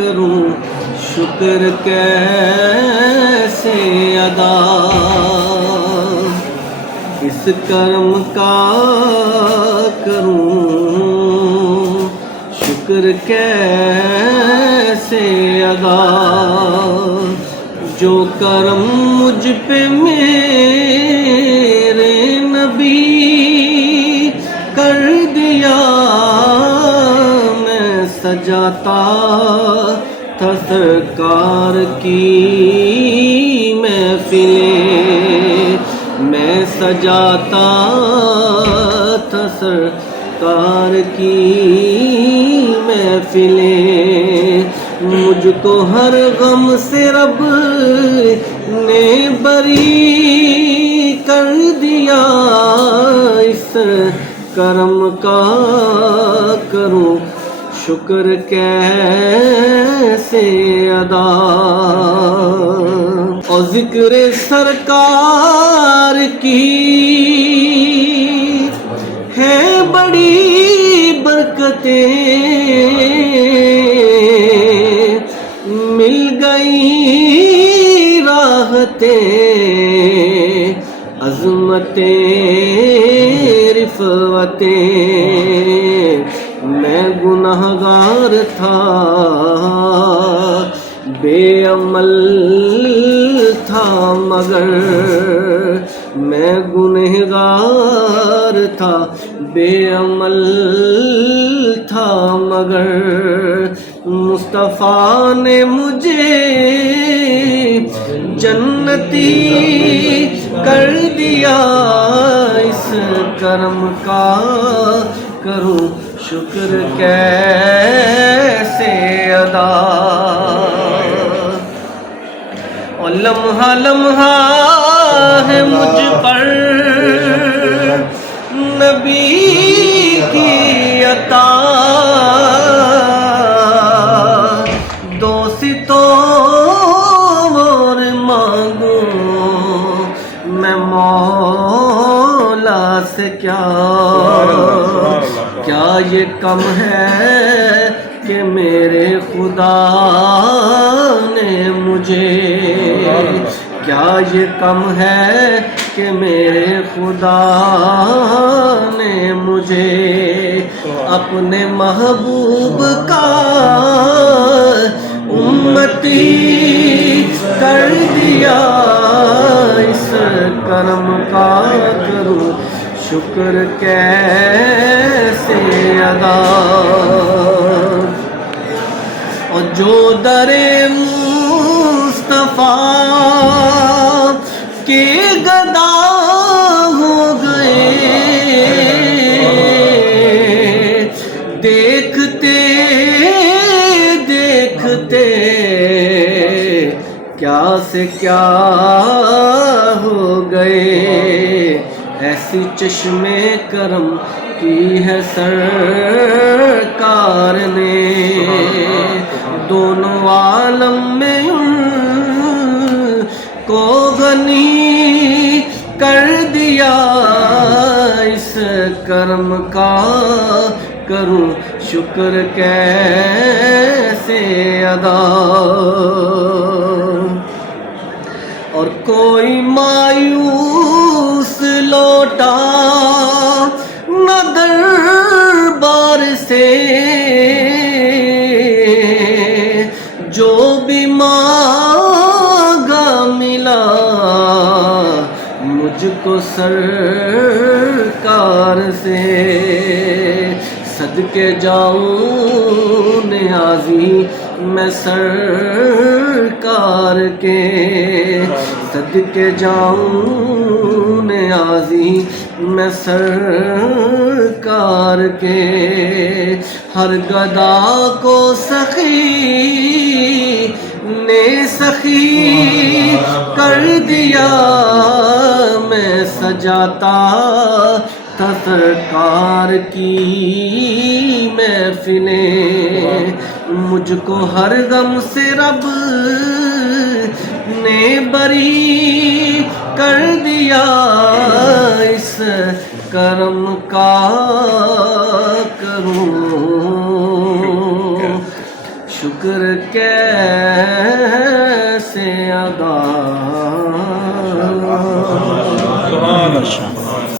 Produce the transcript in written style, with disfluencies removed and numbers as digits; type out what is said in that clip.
کروں شکر کیسے ادا، اس کرم کا کروں شکر کیسے ادا، جو کرم مجھ پہ میرے نبی کر دیا، میں سجاتا تھا سرکار کی محفلیں، میں سجاتا تھا سرکار کی محفلیں، مجھ کو ہر غم سے رب نے بری کر دیا، اس کرم کا کروں شکر کیسے ادا، اور ذکر سرکار کی ہے بڑی برکتیں، مل گئی راحتیں عظمتیں رفعتیں، میں گنہگار تھا بے عمل تھا مگر، میں گنہگار تھا بے عمل تھا مگر، مصطفیٰ نے مجھے جنتی کر دیا، اس کرم کا کروں شکر کیسے ادا، اور لمحہ لمحہ ہے مجھ پر نبی کی عطا، دوستوں اور مانگوں میں مولا سے کیا یہ کم ہے کہ میرے خدا نے مجھے، کیا یہ کم ہے کہ میرے خدا نے مجھے اپنے محبوب کا امتی کر دیا، اس کرم کا کروں شکر کیسے ادا، اور جو در مصطفیٰ کے گدا ہو گئے، دیکھتے دیکھتے کیا سے کیا ہو گئے، ایسی چشم کرم کی ہے سرکار نے، دونوں عالم میں ان کو غنی کر دیا، اس کرم کا کروں شکر کیسے ادا، اور کوئی مایوس لوٹا نہ دربار سے، جو بھی مانگا ملا مجھ کو سرکار سے، صدقے جاؤں نیازی میں سرکار کے، صدقے جاؤں نیازی میں سرکار کے، ہر گدا کو سخی نے سخی کر دیا، میں سجاتا تھا سرکار کی محفلیں، مجھ کو ہر غم سے رب نے بری کر دیا، اس کرم کا کروں شکر کیسے ادا